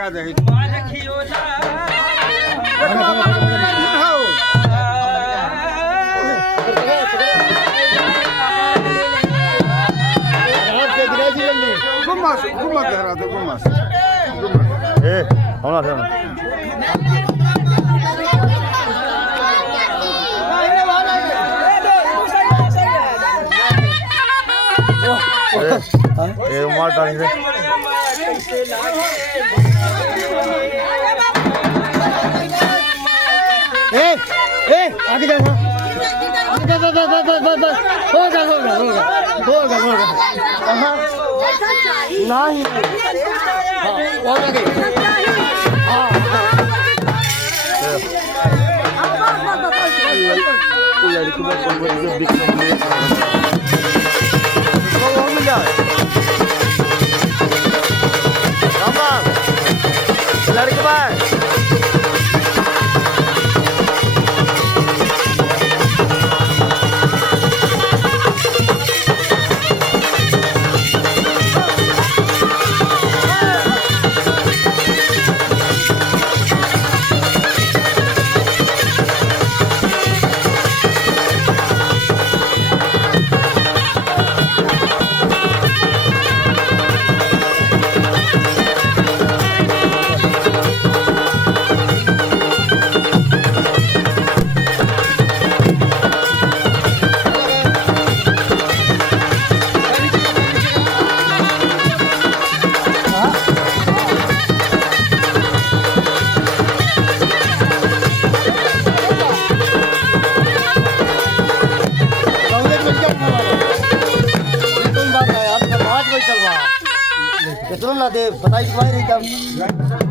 लगा दे घुमास घुमा करा दो घुमास ए होना था ए मार डाली रे ए आगे जा बस होगा नहीं हो गई लड़की चल रहा है बताइए